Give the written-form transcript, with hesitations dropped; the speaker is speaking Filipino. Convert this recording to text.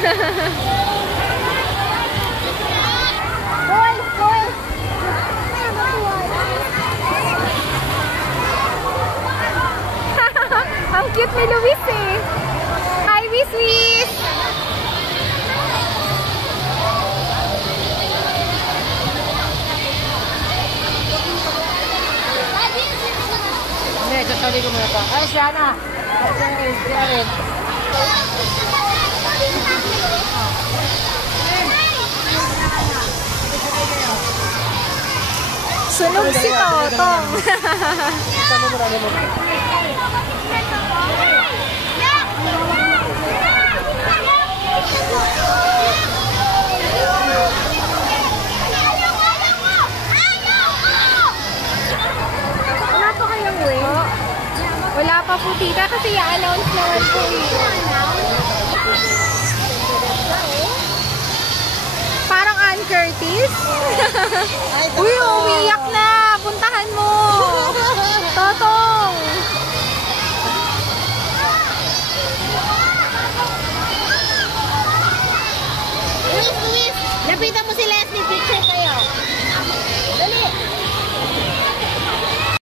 Ang cute ni Luis eh. Hi, Wiss! Hindi, sasali ko muna pa. Ay, siya na! Siya rin. Sunog si Totong. Wala pa kayong win? Wala pa po, tita, kasi i-announce naman po eh. Parang Ann Curtis. Uy, umiyak na. Puntahan mo. Totong. Luis, lapitan mo si Leslie, picture kayo.